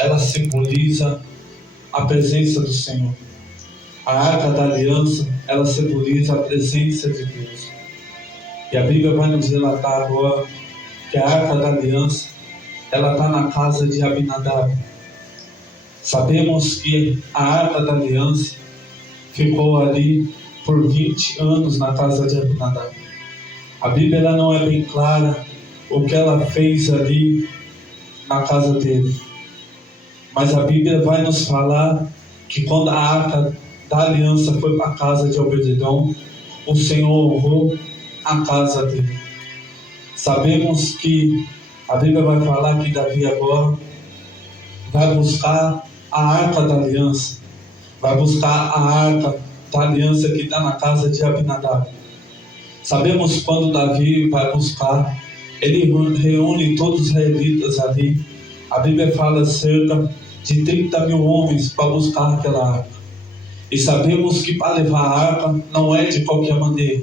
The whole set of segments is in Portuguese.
ela simboliza a presença do Senhor. A Arca da Aliança, ela simboliza a presença de Deus. E a Bíblia vai nos relatar agora que a Arca da Aliança, ela está na casa de Abinadab. Sabemos que a Arca da Aliança ficou ali por 20 anos na casa de Abinadab. A Bíblia ela não é bem clara o que ela fez ali na casa dele. Mas a Bíblia vai nos falar que quando a Arca da Aliança foi para a casa de Obed-edom, o Senhor honrou a casa dele. Sabemos que a Bíblia vai falar que Davi agora vai buscar a Arca da Aliança, vai buscar a Arca da Aliança que está na casa de Abinadab. Sabemos quando Davi vai buscar, ele reúne todos os israelitas ali. A Bíblia fala cerca de 30 mil homens para buscar aquela arca. E sabemos que para levar a arca não é de qualquer maneira.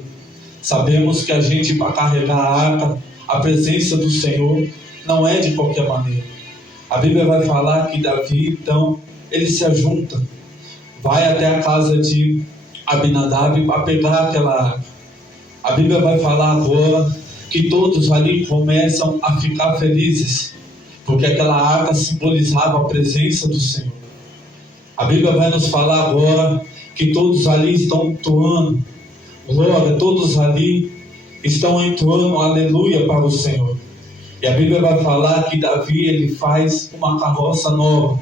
Sabemos que a gente, para carregar a arca, a presença do Senhor, não é de qualquer maneira. A Bíblia vai falar que Davi, então, ele se ajunta, vai até a casa de Abinadab para pegar aquela arca. A Bíblia vai falar agora que todos ali começam a ficar felizes, porque aquela arca simbolizava a presença do Senhor. A Bíblia vai nos falar agora que todos ali estão entoando glória, todos ali estão entoando aleluia para o Senhor. E a Bíblia vai falar que Davi ele faz uma carroça nova,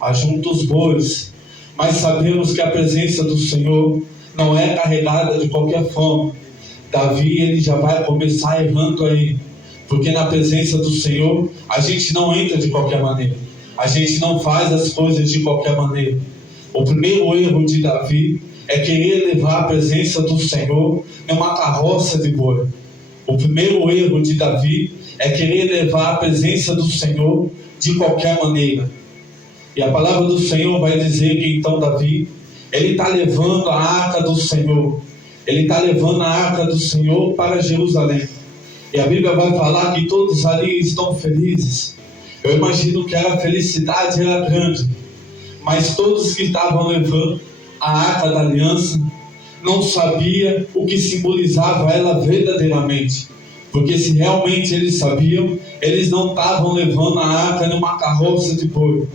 ajunta os bois, mas sabemos que a presença do Senhor não é carregada de qualquer forma. Davi ele já vai começar errando aí, porque na presença do Senhor a gente não entra de qualquer maneira, a gente não faz as coisas de qualquer maneira. O primeiro erro de Davi é querer levar a presença do Senhor numa carroça de boi. O primeiro erro de Davi é querer levar a presença do Senhor de qualquer maneira. E a palavra do Senhor vai dizer que então Davi, ele está levando a arca do Senhor, ele está levando a arca do Senhor para Jerusalém. E a Bíblia vai falar que todos ali estão felizes. Eu imagino que a felicidade era grande, mas todos que estavam levando a Arca da Aliança não sabiam o que simbolizava ela verdadeiramente. Porque se realmente eles sabiam, eles não estavam levando a arca numa carroça de boi.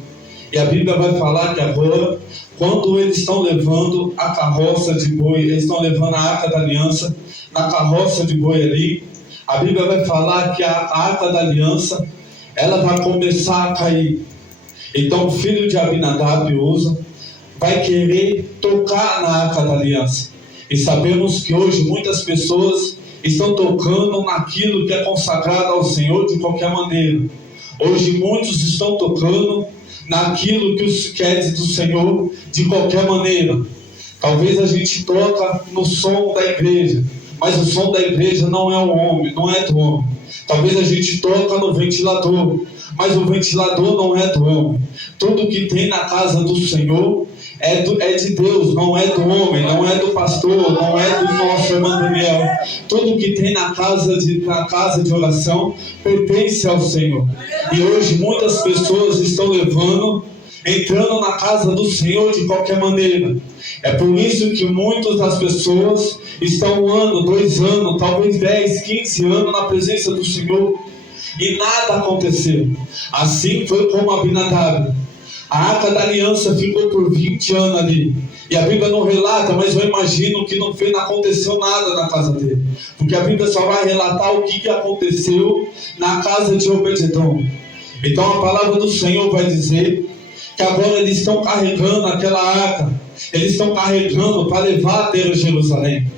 E a Bíblia vai falar que agora, quando eles estão levando a carroça de boi, eles estão levando a Arca da Aliança na carroça de boi ali, a Bíblia vai falar que a Arca da Aliança, ela vai começar a cair. Então o filho de Abinadab, Uza, vai querer tocar na Arca da Aliança. E sabemos que hoje muitas pessoas estão tocando naquilo que é consagrado ao Senhor de qualquer maneira. Hoje muitos estão tocando naquilo que é do Senhor de qualquer maneira. Talvez a gente toca no som da igreja, mas o som da igreja não é o homem, não é do homem. Talvez a gente toca no ventilador, mas o ventilador não é do homem. Tudo que tem na casa do Senhor é de Deus, não é do homem, não é do pastor, não é do nosso irmão Daniel. Tudo que tem na casa de oração pertence ao Senhor. E hoje muitas pessoas estão entrando na casa do Senhor de qualquer maneira. É por isso que muitas das pessoas estão 1 ano, 2 anos, talvez 10, 15 anos na presença do Senhor e nada aconteceu. Assim foi como Abinadab. A Arca da Aliança ficou por 20 anos ali. E a Bíblia não relata, mas eu imagino que não aconteceu nada na casa dele. Porque a Bíblia só vai relatar o que aconteceu na casa de Obed-edom. Então a palavra do Senhor vai dizer que agora eles estão carregando aquela arca. Eles estão carregando para levar até Jerusalém.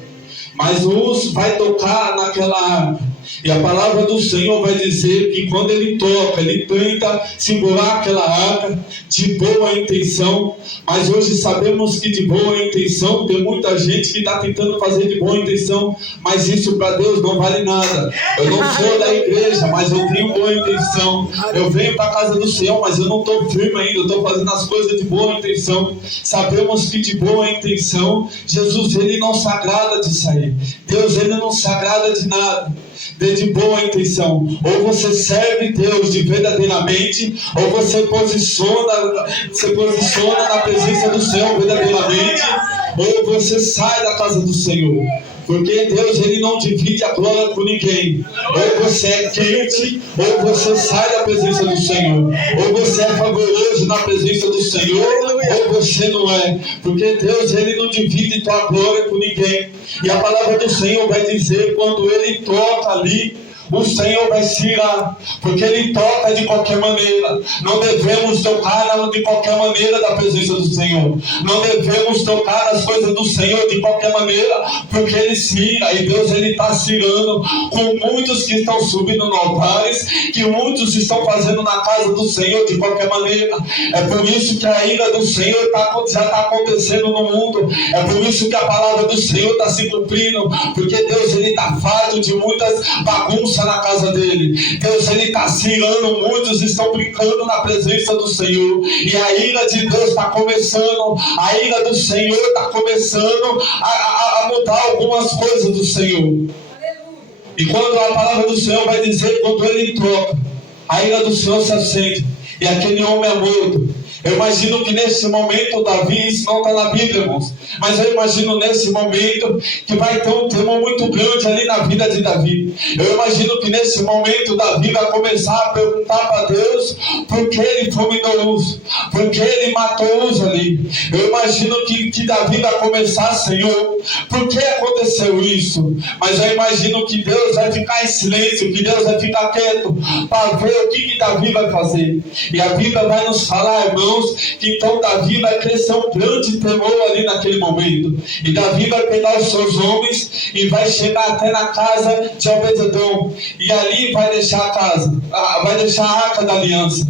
Mas Uz vai tocar naquela arca. E a palavra do Senhor vai dizer que quando ele toca, ele tenta segurar aquela arca de boa intenção. Mas hoje sabemos que de boa intenção tem muita gente que está tentando fazer de boa intenção, mas isso para Deus não vale nada. Eu não sou da igreja, mas eu tenho boa intenção. Eu venho para a casa do Senhor, mas eu não estou firme ainda, eu estou fazendo as coisas de boa intenção. Sabemos que de boa intenção, Jesus ele não se agrada de sair. Deus ele não se agrada de nada. de boa intenção. Ou você serve Deus de verdadeiramente, ou você se posiciona na presença do Senhor verdadeiramente, ou você sai da casa do Senhor. Porque Deus, Ele não divide a glória com ninguém. Ou você é crente, ou você sai da presença do Senhor. Ou você é favoroso na presença do Senhor, ou você não é. Porque Deus, Ele não divide tua glória com ninguém. E a palavra do Senhor vai dizer, quando Ele toca ali, o Senhor vai se irar, porque Ele toca de qualquer maneira. Não devemos tocar de qualquer maneira da presença do Senhor. Não devemos tocar as coisas do Senhor de qualquer maneira, porque Ele se ira. E Deus, Ele está se irando com muitos que estão subindo no altares, que muitos estão fazendo na casa do Senhor de qualquer maneira. É por isso que a ira do Senhor já está acontecendo no mundo. É por isso que a palavra do Senhor está se cumprindo, porque Deus, Ele está farto de muitas bagunças na casa dele. Deus, Ele está se irando, muitos estão brincando na presença do Senhor, e a ira de Deus está começando, a ira do Senhor está começando a mudar algumas coisas do Senhor. E quando a palavra do Senhor vai dizer, quando Ele troca, a ira do Senhor se acende, e aquele homem é morto. Eu imagino que nesse momento Davi, isso não está na Bíblia, irmãos, mas eu imagino nesse momento que vai ter um temor muito grande ali na vida de Davi. Eu imagino que nesse momento Davi vai começar a perguntar para Deus por que ele fulminou Uza, por que ele matou Uza ali. Eu imagino que Davi vai começar, Senhor, por que aconteceu isso? Mas eu imagino que Deus vai ficar em silêncio, que Deus vai ficar quieto para ver o que Davi vai fazer. E a Bíblia vai nos falar, irmãos, que então Davi vai crescer um grande temor ali naquele momento. E Davi vai pegar os seus homens e vai chegar até na casa de Obed-edom. E ali vai deixar a casa, vai deixar a arca da aliança.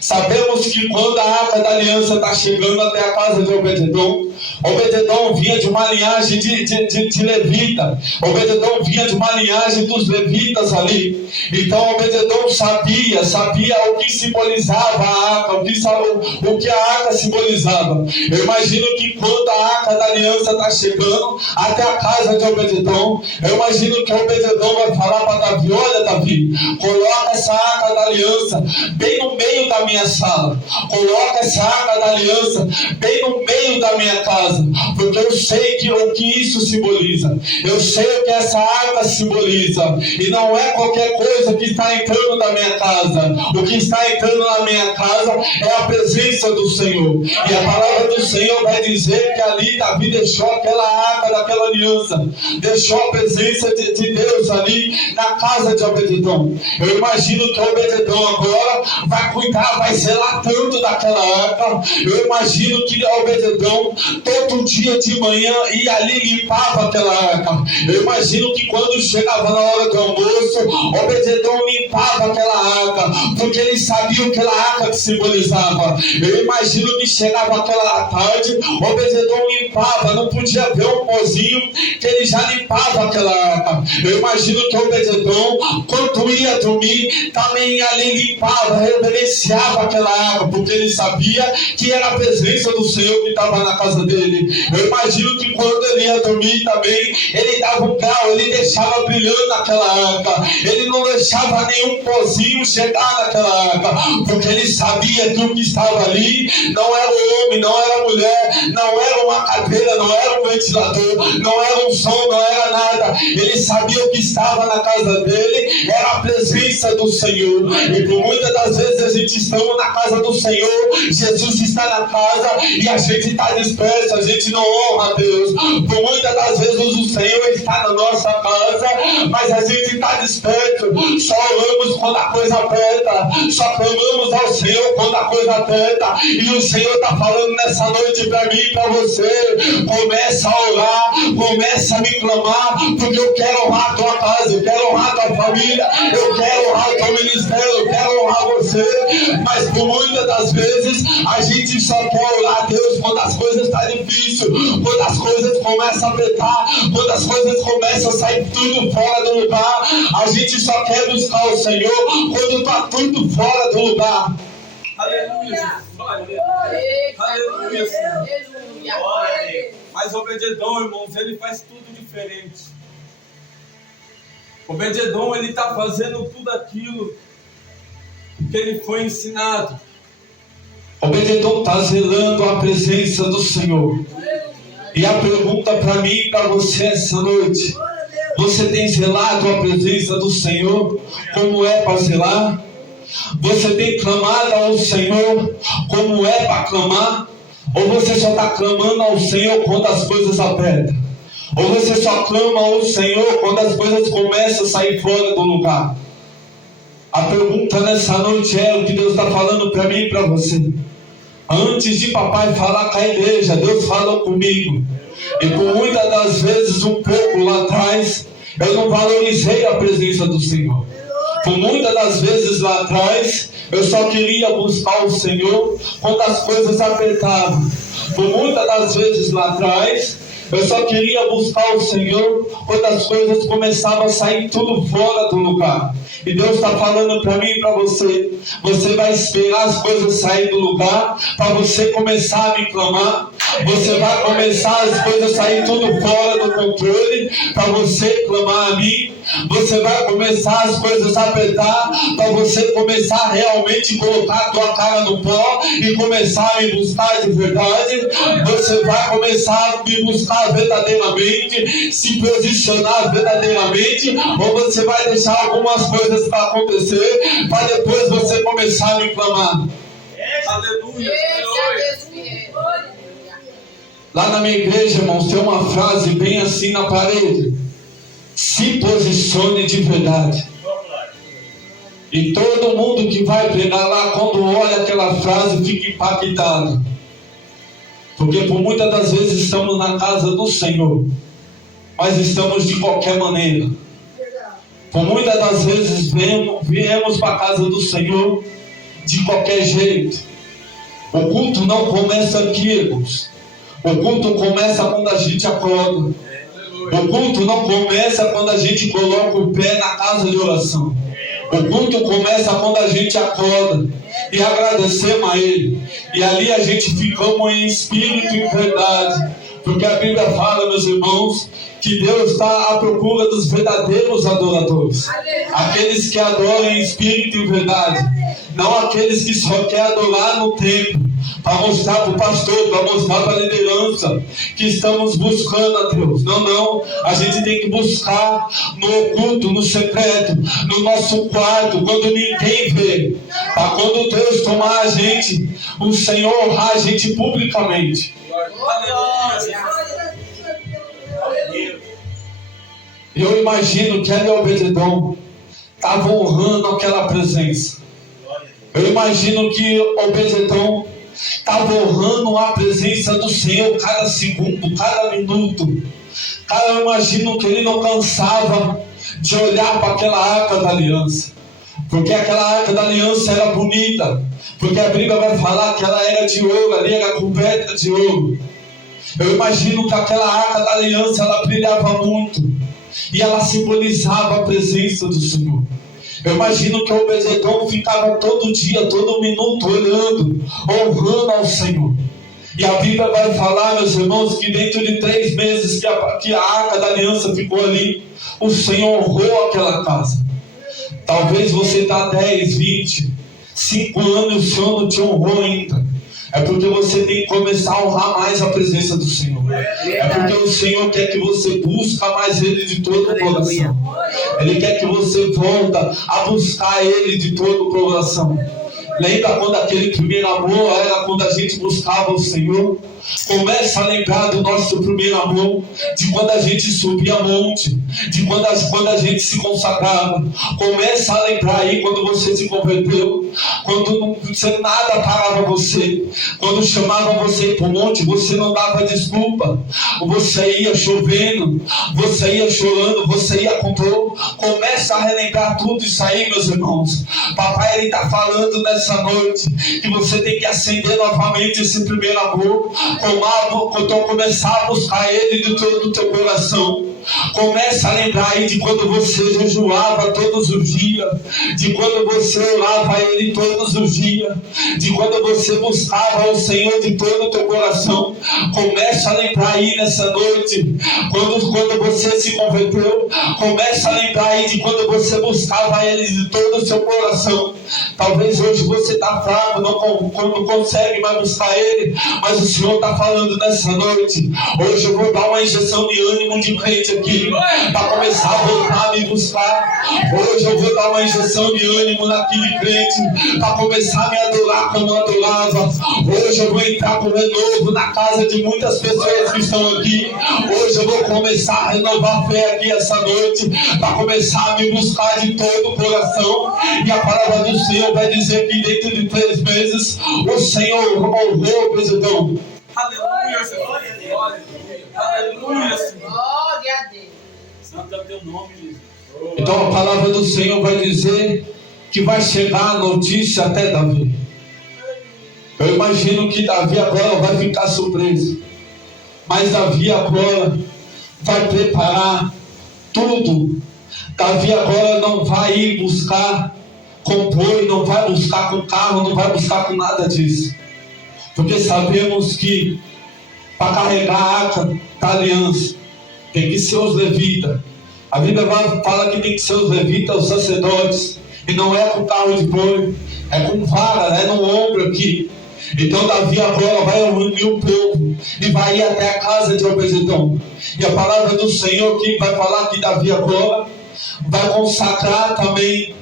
Sabemos que quando a arca da aliança está chegando até a casa de Obed-edom, Obed-edom vinha de uma linhagem de levita. Obed-edom vinha de uma linhagem dos levitas ali. Então Obed-edom sabia o que simbolizava a arca, o que a arca simbolizava. Eu imagino que quando a arca da aliança está chegando até a casa de Obed-edom, eu imagino que Obed-edom vai falar para Davi: olha, Davi, coloca essa arca da aliança bem no meio da minha sala, coloca essa arca da aliança bem no meio da minha casa, porque eu sei o que isso simboliza. Eu sei o que essa arca simboliza, e não é qualquer coisa que está entrando na minha casa. O que está entrando na minha casa é a presença do Senhor. E a palavra do Senhor vai dizer que ali Davi deixou aquela arca daquela aliança, deixou a presença de Deus ali na casa de Obed-edom. Eu imagino que Obed-edom agora vai cuidar, vai zelar tanto daquela arca. Eu imagino que Obed-edom todo dia de manhã ia ali e limpava aquela arca. Eu imagino que quando chegava na hora do almoço, Obed-edom limpava aquela arca, porque ele sabia o que aquela arca que simbolizava. Eu imagino que chegava aquela tarde, Obed-edom limpava, não podia ver um pozinho, que ele já limpava aquela arca. Eu imagino que Obed-edom, quando ia dormir, também ali limpava, reverenciava aquela arca, porque ele sabia que era a presença do Senhor que estava na casa dele. Eu imagino que quando ele ia dormir também, ele dava um grau, ele deixava brilhando aquela arca, ele não deixava nenhum pozinho chegar naquela arca, porque ele sabia que o que estava ali não era o homem, não era a mulher, não era uma cadeira, não era um ventilador, não era um som, não era nada. Ele sabia o que estava na casa dele, era a presença do Senhor. E por muitas das vezes a gente está na casa do Senhor, Jesus está na casa e a gente está disperso, a gente não honra a Deus. Por muitas das vezes o Senhor está na nossa casa, mas a gente está disperso, só oramos quando a coisa aperta, só clamamos ao Senhor quando a coisa aperta. E o Senhor está falando nessa noite para mim e para você: começa a orar, começa a me clamar, porque eu quero honrar a tua casa, eu quero honrar a tua família, eu quero honrar o teu ministério, eu quero honrar você. Mas por muitas das vezes a gente só quer orar a Deus quando as coisas estão difíceis, quando as coisas começam a apertar, quando as coisas começam a sair tudo fora do lugar. A gente só quer buscar o Senhor quando está tudo fora do lugar. Aleluia! Aleluia! Mas Obed-edom, irmãos, ele faz tudo diferente. Obed-edom, ele está fazendo tudo aquilo que ele foi ensinado. Obed-edom está zelando a presença do Senhor. E a pergunta para mim e para você essa noite: você tem zelado a presença do Senhor como é para zelar? Você tem clamado ao Senhor como é para clamar? Ou você só está clamando ao Senhor quando as coisas apertam? Ou você só clama ao Senhor quando as coisas começam a sair fora do lugar? A pergunta nessa noite é o que Deus está falando para mim e para você. Antes de papai falar com a igreja, Deus falou comigo. E por muitas das vezes, um pouco lá atrás, eu não valorizei a presença do Senhor. Por muitas das vezes lá atrás, eu só queria buscar o Senhor quando as coisas apertavam. Por muitas das vezes lá atrás, eu só queria buscar o Senhor quando as coisas começavam a sair tudo fora do lugar. E Deus está falando para mim e para você: você vai esperar as coisas sair do lugar para você começar a me clamar. Você vai começar as coisas sair tudo fora do controle para você clamar a mim. Você vai começar as coisas a apertar para você começar realmente a colocar a tua cara no pó e começar a me buscar de verdade. Você vai começar a me buscar verdadeiramente, se posicionar verdadeiramente, ou você vai deixar algumas coisas para acontecer para depois você começar a me clamar. Aleluia. Lá na minha igreja, irmãos, tem uma frase bem assim na parede: se posicione de verdade. E todo mundo que vai pregar lá, quando olha aquela frase, fica impactado. Porque por muitas das vezes estamos na casa do Senhor, mas estamos de qualquer maneira. Por muitas das vezes viemos para a casa do Senhor de qualquer jeito. O culto não começa aqui, irmãos. O culto começa quando a gente acorda. O culto não começa quando a gente coloca o pé na casa de oração. O culto começa quando a gente acorda e agradecemos a Ele. E ali a gente ficamos em espírito e em verdade. Porque a Bíblia fala, meus irmãos, que Deus está à procura dos verdadeiros adoradores. Aqueles que adoram em espírito e em verdade. Não aqueles que só querem adorar no templo, para mostrar para o pastor, para mostrar para a liderança que estamos buscando a Deus. Não, a gente tem que buscar no oculto, no secreto, no nosso quarto, quando ninguém vê, para quando Deus tomar a gente, o Senhor honrar a gente publicamente. Eu imagino que ali Obed-edom estava honrando aquela presença. Eu imagino que Obed-edom estava honrando a presença do Senhor cada segundo, cada minuto. Cara, eu imagino que ele não cansava de olhar para aquela arca da aliança. Porque aquela arca da aliança era bonita. Porque a Bíblia vai falar que ela era de ouro, ali era coberta de ouro. Eu imagino que aquela arca da aliança, ela brilhava muito. E ela simbolizava a presença do Senhor. Eu imagino que o Obed-edom ficava todo dia, todo minuto olhando, honrando ao Senhor. E a Bíblia vai falar, meus irmãos, que dentro de 3 meses que a arca da aliança ficou ali, o Senhor honrou aquela casa. Talvez você está 10, 20, 5 anos e o Senhor não te honrou ainda. É porque você tem que começar a honrar mais a presença do Senhor. É porque o Senhor quer que você busque mais Ele de todo o coração. Ele quer que você volta a buscar Ele de todo o coração. Lembra quando aquele primeiro amor era quando a gente buscava o Senhor? Começa a lembrar do nosso primeiro amor, de quando a gente subia monte, de quando a gente se consagrava. Começa a lembrar aí quando você se converteu, quando nada parava você, quando chamava você para o monte, você não dava desculpa, você ia chovendo, você ia chorando, você ia com dor. Começa a relembrar tudo isso aí, meus irmãos. Papai, Ele está falando nessa noite que você tem que acender novamente esse primeiro amor. Começar a buscar Ele de todo o teu coração. Começa a lembrar aí de quando você jejuava todos os dias, de quando você orava a Ele todos os dias, de quando você buscava o Senhor de todo o teu coração. Começa a lembrar aí nessa noite, quando você se converteu. Começa a lembrar aí de quando você buscava Ele de todo o seu coração. Talvez hoje você está fraco, não consegue mais buscar Ele, mas o Senhor está falando nessa noite: hoje eu vou dar uma injeção de ânimo de crente aqui, para começar a voltar a me buscar. Hoje eu vou dar uma injeção de ânimo naquele crente, para começar a me adorar como eu adorava. Hoje eu vou entrar com renovo na casa de muitas pessoas que estão aqui. Hoje eu vou começar a renovar a fé aqui essa noite, para começar a me buscar de todo o coração. E a palavra do Senhor vai dizer que dentro de 3 meses o Senhor honrou o presidente. Aleluia, Senhor. Aleluia, Senhor. Glória a Deus. Santo é o teu nome, Jesus. Então a palavra do Senhor vai dizer que vai chegar a notícia até Davi. Eu imagino que Davi agora vai ficar surpreso. Mas Davi agora vai preparar tudo. Davi agora não vai ir buscar com boi, não vai buscar com carro, não vai buscar com nada disso. Porque sabemos que para carregar a arca da aliança tem que ser os levitas. A Bíblia fala que tem que ser os levitas, os sacerdotes. E não é com carro de boi, é com vara, é no ombro aqui. Então Davi agora vai reunir o povo e vai ir até a casa de Obed-edom. E a palavra do Senhor aqui vai falar que Davi agora vai consagrar também.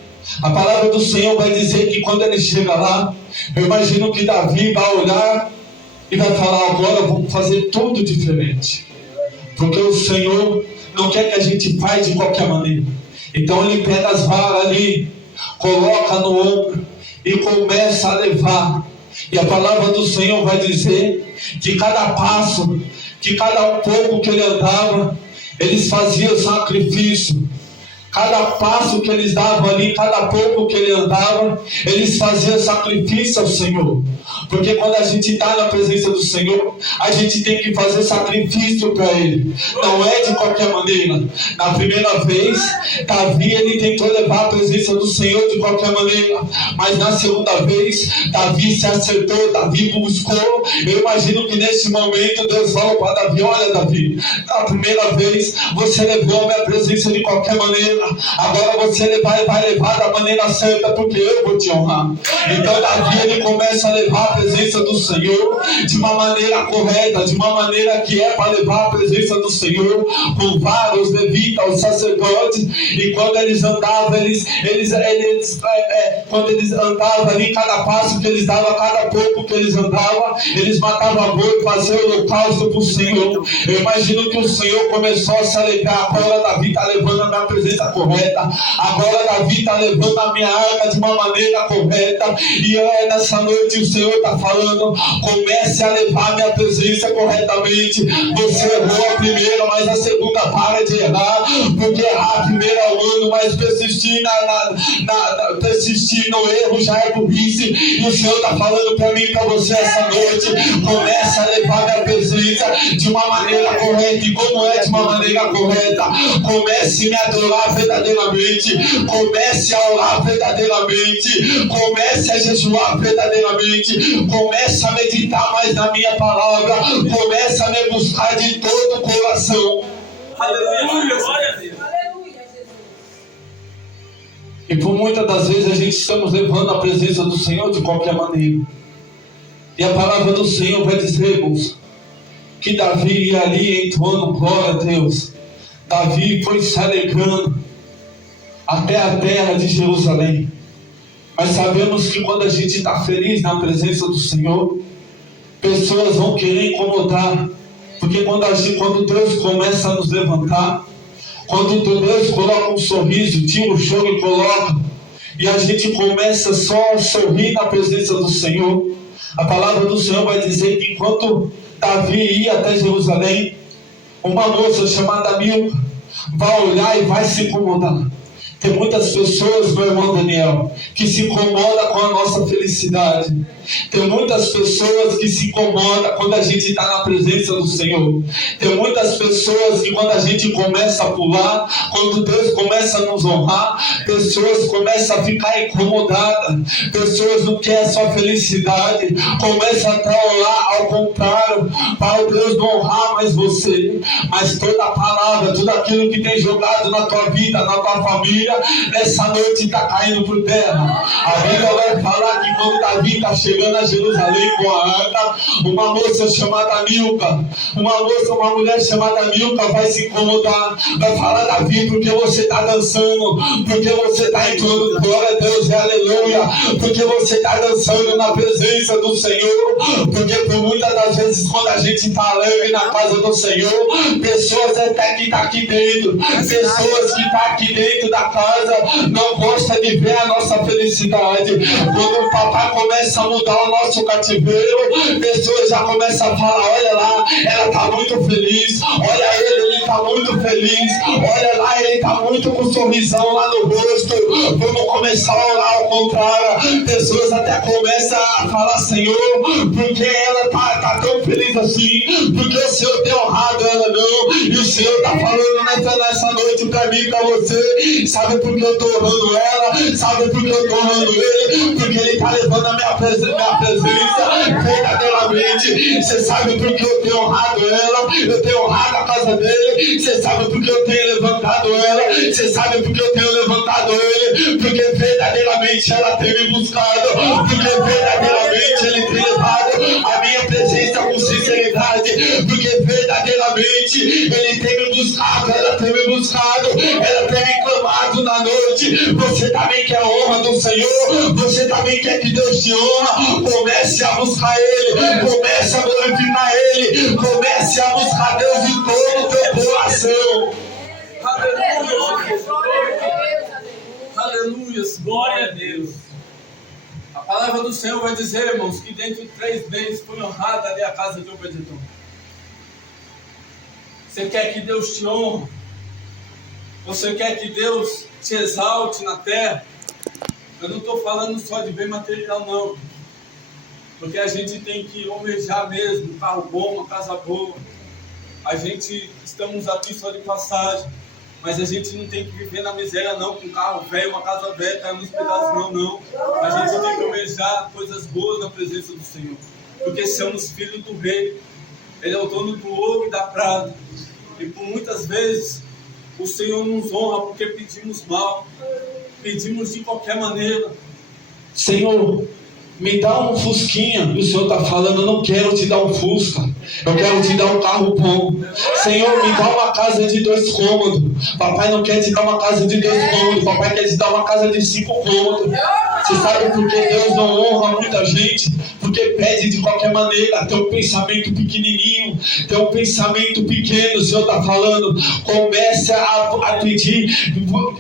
A palavra do Senhor vai dizer que quando ele chega lá, eu imagino que Davi vai olhar e vai falar: agora vamos fazer tudo diferente, porque o Senhor não quer que a gente faça de qualquer maneira. Então ele pega as varas ali, coloca no ombro e começa a levar. E a palavra do Senhor vai dizer que cada passo, que cada pouco que ele andava, eles faziam sacrifício. Cada passo que eles davam ali, cada pouco que ele andava, eles faziam sacrifício ao Senhor. Porque quando a gente está na presença do Senhor, a gente tem que fazer sacrifício para Ele. Não é de qualquer maneira. Na primeira vez, Davi ele tentou levar a presença do Senhor de qualquer maneira. Mas na segunda vez, Davi se acertou, Davi buscou. Eu imagino que nesse momento Deus falou para Davi: olha Davi, na primeira vez você levou a minha presença de qualquer maneira. Agora você vai levar da maneira certa, porque eu vou te honrar. Então Davi ele começa a levar a presença do Senhor de uma maneira correta, de uma maneira que é para levar a presença do Senhor com vários levitas, os sacerdotes. E quando eles andavam, quando eles andavam ali, cada passo que eles davam, cada pouco que eles andavam, eles matavam boi, faziam holocausto para o Senhor. Eu imagino que o Senhor começou a se alegrar: agora Davi está levando a minha presença correta, agora Davi está levando a minha arca de uma maneira correta. E nessa noite o Senhor está falando: comece a levar a minha presença corretamente. Você errou a primeira, mas a segunda para de errar, porque errar a primeira é humano, mas persistir no erro já é burrice. E o Senhor está falando para mim e para você essa noite: comece a levar a minha presença de uma maneira correta. E como é de uma maneira correta? Comece a me adorar verdadeiramente, comece a orar verdadeiramente, comece a jejuar verdadeiramente, comece a meditar mais na minha palavra, comece a me buscar de todo o coração. Aleluia, glória a Deus. E por muitas das vezes a gente estamos levando a presença do Senhor de qualquer maneira. E a palavra do Senhor vai dizer, irmãos, que Davi ia ali entoando glória a Deus. Davi foi se alegrando até a terra de Jerusalém. Mas sabemos que quando a gente está feliz na presença do Senhor, pessoas vão querer incomodar. Porque quando Deus começa a nos levantar, quando Deus coloca um sorriso, tira o choro e coloca, e a gente começa só a sorrir na presença do Senhor, a palavra do Senhor vai dizer que enquanto Davi ia até Jerusalém, uma moça chamada Milca vai olhar e vai se incomodar. Tem muitas pessoas, meu irmão Daniel, que se incomodam com a nossa felicidade. Tem muitas pessoas que se incomodam quando a gente está na presença do Senhor. Tem muitas pessoas que quando a gente começa a pular, quando Deus começa a nos honrar, pessoas começam a ficar incomodadas. Pessoas não querem só felicidade, começam até a orar ao contrário, para o Deus não honrar mais você. Mas toda a palavra, tudo aquilo que tem jogado na tua vida, na tua família, nessa noite está caindo por terra. A Bíblia vai falar que quando Davi está chegando a Jerusalém com a arca, uma moça chamada Milca, uma mulher chamada Milca vai se incomodar, vai falar: Davi, porque você está dançando, porque você está entrando, glória a Deus e aleluia, porque você está dançando na presença do Senhor, porque por muitas das vezes quando a gente está alegre na casa do Senhor, pessoas até que estão aqui dentro, pessoas que estão aqui dentro da casa, não gostam de ver a nossa felicidade. Quando o papai começa a mudar o nosso cativeiro, pessoas já começam a falar: olha lá, ela está muito feliz, olha ele está muito feliz, olha lá, ele está muito com um sorrisão lá no rosto. Vamos começar a orar ao contrário. Pessoas até começam a falar: Senhor, porque ela está tão feliz assim, porque o Senhor tem honrado ela não, e o Senhor está falando nessa noite para mim e para você: sabe por que eu estou honrando ela? Sabe por que eu estou honrando ele? Porque ele está levando a minha presença verdadeiramente. Você sabe por que eu tenho honrado ela? Eu tenho honrado a casa dele. Você sabe por que eu tenho levantado ela? Você sabe por que eu tenho levantado ele? Porque verdadeiramente ela tem me buscado, porque verdadeiramente ele tem levado a minha presença com sinceridade, porque verdadeiramente ele tem me buscado, ela tem me buscado, ela tem me clamado na noite. Você também quer a honra do Senhor? Você também quer que Deus te honra? Comece a buscar ele, comece a glorificar ele, comece a buscar Deus de todo o teu coração. Aleluia, glória a Deus. A palavra do Senhor vai dizer, irmãos, que dentro de 3 meses foi honrada ali a casa de Obed-edom. Você quer que Deus te honre? Você quer que Deus te exalte na terra? Eu não estou falando só de bem material, não. Porque a gente tem que almejar mesmo um carro bom, uma casa boa. Estamos aqui só de passagem. Mas a gente não tem que viver na miséria, não, com um carro velho, uma casa velha, caindo nos pedaços, não. A gente tem que almejar coisas boas na presença do Senhor. Porque somos filhos do Rei. Ele é o dono do ouro e da prata. E por muitas vezes o Senhor nos honra porque pedimos mal, pedimos de qualquer maneira. Senhor, me dá um fusquinha. E o Senhor está falando: eu não quero te dar um fusca, eu quero te dar um carro bom. Senhor, me dá uma casa de 2 cômodos. Papai não quer te dar uma casa de 2 cômodos, papai quer te dar uma casa de 5 cômodos. Você sabe por que Deus não honra muita gente? Porque pede de qualquer maneira. Tem um pensamento pequenininho, tem um pensamento pequeno. O Senhor está falando: comece a pedir,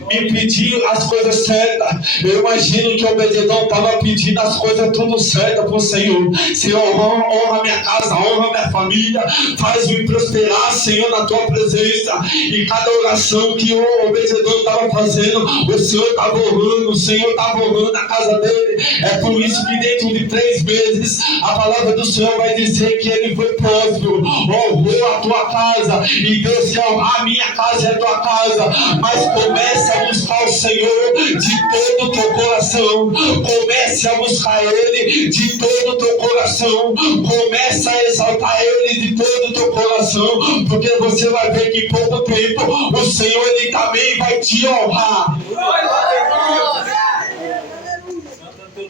me pedir as coisas certas. Eu imagino que o Obed-edom estava pedindo as coisas tudo certas para o Senhor. Senhor, honra minha casa, honra minha família, faz-me prosperar, Senhor, na tua presença. E cada oração que o Obed-edom estava fazendo, o Senhor estava honrando, o Senhor estava honrando a casa dele. É por isso que dentro de 3 meses a palavra do Senhor vai dizer que ele foi próspero, honrou a tua casa. E Deus quer honrar a minha casa e a tua casa. Mas comece a buscar o Senhor de todo o teu coração. Comece a buscar ele de todo o teu coração. Comece a exaltar ele de todo o teu coração, porque você vai ver que em pouco tempo o Senhor ele também vai te honrar.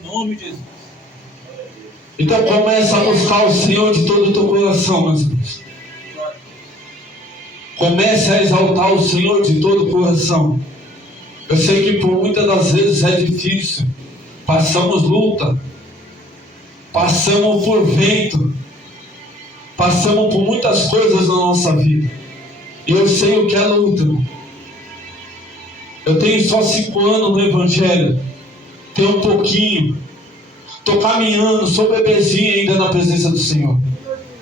Nome de Jesus. Então começa a buscar o Senhor de todo o teu coração, meus irmãos. Comece a exaltar o Senhor de todo o coração. Eu sei que por muitas das vezes é difícil. Passamos luta, passamos por vento, passamos por muitas coisas na nossa vida. E eu sei o que é luta. Eu tenho só 5 anos no Evangelho. Tenho um pouquinho. Estou caminhando, sou bebezinho ainda na presença do Senhor.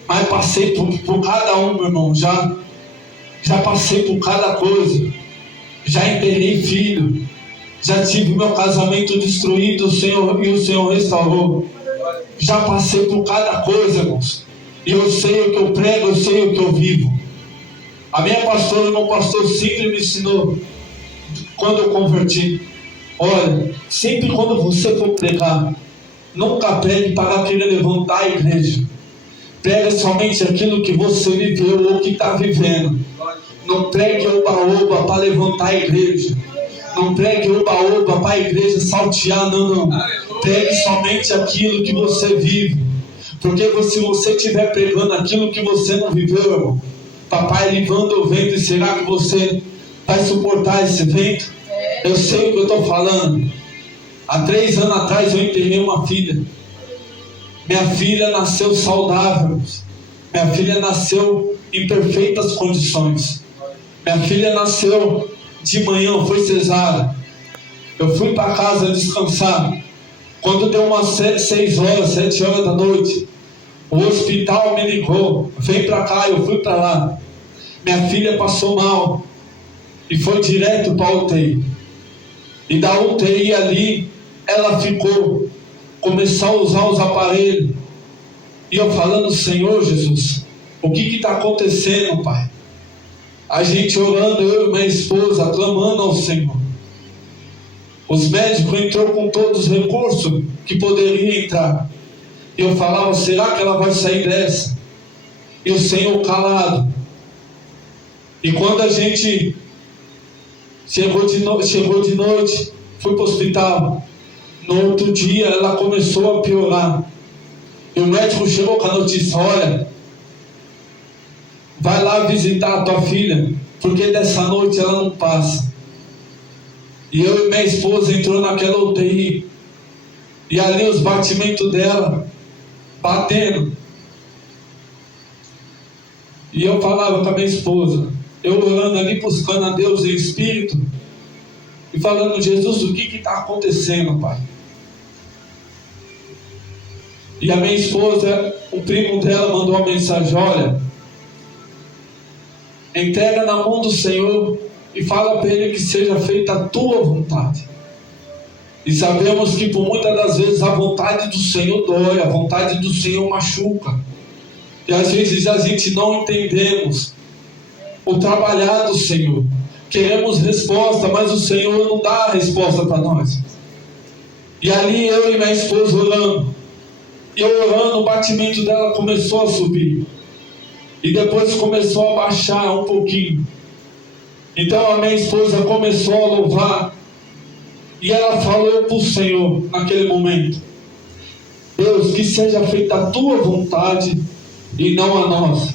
Mas passei por cada um, meu irmão. Já passei por cada coisa. Já enterrei filho. Já tive meu casamento destruído, e o Senhor restaurou. Já passei por cada coisa, irmãos. E eu sei o que eu prego, eu sei o que eu vivo. A minha pastora, meu pastor, sempre me ensinou, quando eu converti: olha, sempre quando você for pregar, nunca pregue para querer levantar a igreja. Prega somente aquilo que você viveu ou que está vivendo. Não pregue oba-oba para levantar a igreja. Não pregue oba-oba para a igreja saltear, não. Pregue somente aquilo que você vive. Porque se você estiver pregando aquilo que você não viveu, irmão, papai levando o vento, e será que você vai suportar esse vento? Eu sei o que eu estou falando. Há 3 anos atrás eu enterrei uma filha. Minha filha nasceu saudável. Minha filha nasceu em perfeitas condições. Minha filha nasceu de manhã, foi cesárea. Eu fui para casa descansar. Quando deu umas 6 horas, 7 horas da noite, o hospital me ligou: vem para cá. Eu fui para lá. Minha filha passou mal e foi direto para a UTI. E da UTI ali, ela ficou, começou a usar os aparelhos. E eu falando: Senhor Jesus, o que está acontecendo, Pai? A gente orando, eu e minha esposa, clamando ao Senhor. Os médicos entrou com todos os recursos que poderiam entrar. E eu falava: será que ela vai sair dessa? E o Senhor calado. E quando a gente chegou de noite, fui para o hospital. No outro dia ela começou a piorar. E o médico chegou com a notícia: olha, vai lá visitar a tua filha, porque dessa noite ela não passa. E eu e minha esposa entrou naquela UTI. E ali os batimentos dela batendo. E eu falava com a minha esposa, eu orando ali, buscando a Deus em espírito, e falando: Jesus, o que está acontecendo, Pai? E a minha esposa, o primo dela, mandou uma mensagem: olha, entrega na mão do Senhor e fala para Ele que seja feita a tua vontade. E sabemos que por muitas das vezes a vontade do Senhor dói, a vontade do Senhor machuca. E às vezes a gente não entendemos o trabalhar do Senhor. Queremos resposta, mas o Senhor não dá a resposta para nós. E ali eu e minha esposa orando. E eu orando, o batimento dela começou a subir. E depois começou a baixar um pouquinho. Então a minha esposa começou a louvar. E ela falou para o Senhor naquele momento: Deus, que seja feita a tua vontade e não a nossa.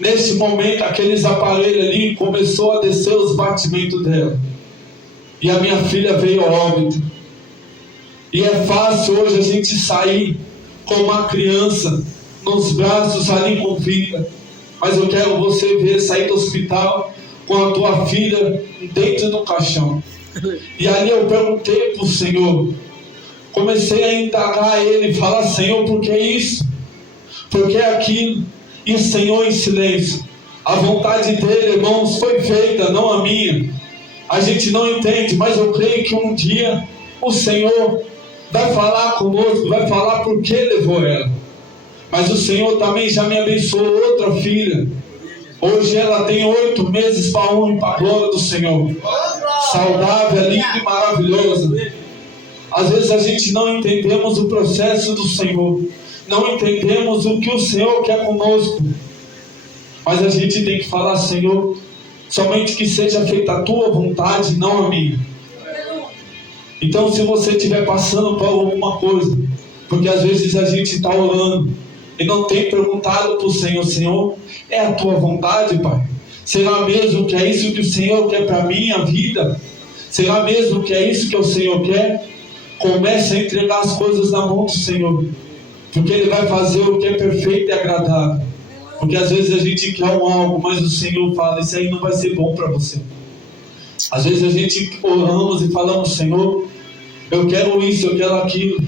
Nesse momento, aqueles aparelhos ali começou a descer os batimentos dela. E a minha filha veio a óbito. E é fácil hoje a gente sair com uma criança nos braços ali com vida. Mas eu quero você ver sair do hospital com a tua filha dentro do caixão. E ali eu perguntei para o Senhor. Comecei a indagar Ele, falar: Senhor, por que isso? Por que aquilo? E o Senhor em silêncio. A vontade dele, irmãos, foi feita, não a minha. A gente não entende, mas eu creio que um dia o Senhor vai falar conosco, vai falar por que levou ela. Mas o Senhor também já me abençoou outra filha. Hoje ela tem 8 meses para a honra e para a glória do Senhor. Saudável, linda e maravilhosa. Às vezes a gente não entendemos o processo do Senhor. Não entendemos o que o Senhor quer conosco. Mas a gente tem que falar: Senhor, somente que seja feita a tua vontade, não a minha. Então, se você estiver passando por alguma coisa, porque às vezes a gente está orando e não tem perguntado para o Senhor: Senhor, é a tua vontade, Pai? Será mesmo que é isso que o Senhor quer para a minha vida? Será mesmo que é isso que o Senhor quer? Comece a entregar as coisas na mão do Senhor, porque Ele vai fazer o que é perfeito e agradável. Porque às vezes a gente quer algo, mas o Senhor fala: isso aí não vai ser bom para você. Às vezes a gente oramos e falamos: Senhor, eu quero isso, eu quero aquilo.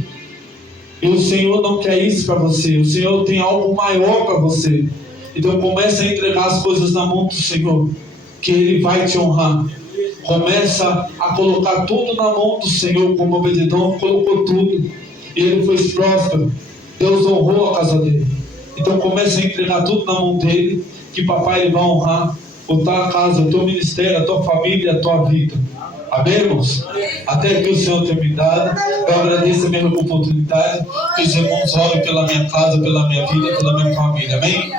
E o Senhor não quer isso para você. O Senhor tem algo maior para você. Então comece a entregar as coisas na mão do Senhor, que Ele vai te honrar. Começa a colocar tudo na mão do Senhor, como Obed-edom colocou tudo. e ele foi próspero. Deus honrou a casa dele. Então comece a entregar tudo na mão dele, que papai ele vai honrar a tua casa, o teu ministério, a tua família, a tua vida. Amém, irmãos? Até que o Senhor tenha me dado. Eu agradeço a mesma oportunidade. Que os irmãos orem pela minha casa, pela minha vida, pela minha família. Amém?